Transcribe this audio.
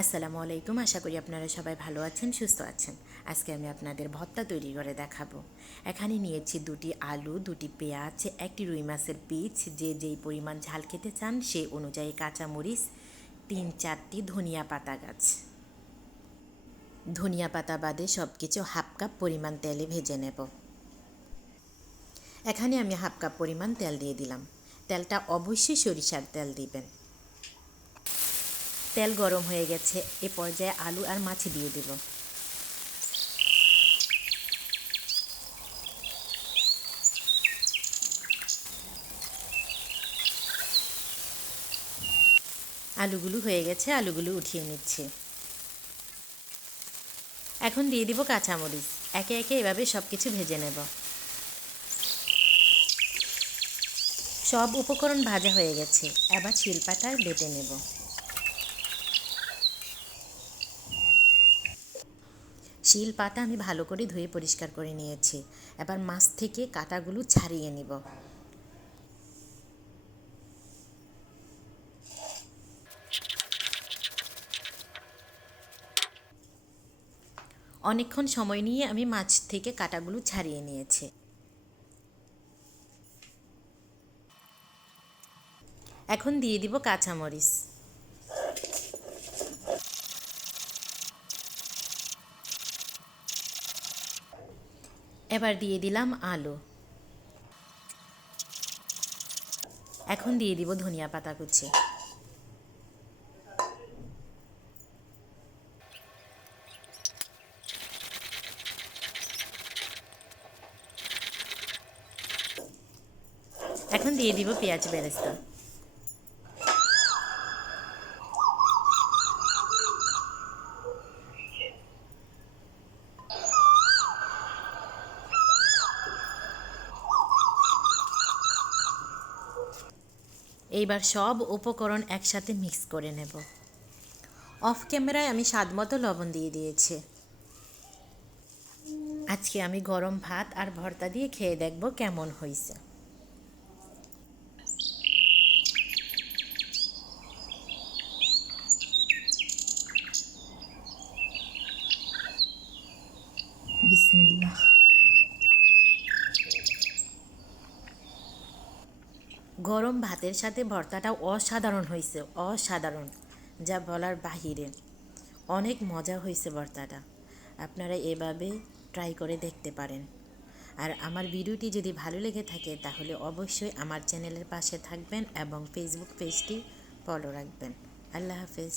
আসসালামু আলাইকুম। আশা করি আপনারা সবাই ভালো আছেন, সুস্থ আছেন। আজকে আমি আপনাদের ভর্তা তৈরি করে দেখাবো। এখানে নিয়েছি দুটি আলু, দুটি পেঁয়াজ, একটি রুই মাছের পিচ যে যেই পরিমাণ ঝাল খেতে চান সেই অনুযায়ী কাঁচামরিচ, তিন চারটি ধনিয়া পাতা গাছ। ধনিয়া পাতা বাদে সব কিছু হাফ কাপ পরিমাণ তেলে ভেজে নেব। এখানে আমি হাফ কাপ পরিমাণ তেল দিয়ে দিলাম। তেলটা অবশ্যই সরিষার তেল দিবেন। তেল গরম হয়ে গেছে। এ পর্যায়ে আলু আর মাছ দিয়ে দেব। আলুগুলো হয়ে গেছে, আলুগুলো উঠিয়ে নিচ্ছে। এখন দিয়ে দিব কাঁচামরিচ। একে একে এভাবে সব কিছু ভেজে নেব। সব উপকরণ ভাজা হয়ে গেছে। এবার শিলপাটায় বেটে নেব। শিল পাটা আমি ভালো করে ধুয়ে পরিষ্কার করে নিয়েছি। এবার মাছ থেকে কাটাগুলো ছাড়িয়ে নিব। অনেকক্ষণ সময় নিয়ে আমি মাছ থেকে কাটাগুলো ছাড়িয়ে নিয়েছি। এখন দিয়ে দিব কাঁচামরিচ। এবার দিয়ে দিলাম আলু। এখন দিয়ে দিব ধনিয়া পাতা কুচি। এখন দিয়ে দিব পেঁয়াজ বেরেস্তা। এইবার সব উপকরণ একসাথে মিক্স করে নেব। অফ ক্যামেরায় আমি স্বাদ মতো লবণ দিয়ে দিয়েছি। আজকে আমি গরম ভাত আর ভর্তা দিয়ে খেয়ে দেখব কেমন হয়েছে। বিসমিল্লাহ। গরম ভাতের সাথে ভর্তাটা অসাধারণ হয়েছে অসাধারণ, যা বলার বাহিরে। অনেক মজা হয়েছে ভর্তাটা। আপনারা এভাবে ট্রাই করে দেখতে পারেন। আর আমার ভিডিওটি যদি ভালো লেগে থাকে, তাহলে অবশ্যই আমার চ্যানেলের পাশে থাকবেন এবং ফেসবুক পেজটি ফলো রাখবেন। আল্লাহ হাফেজ।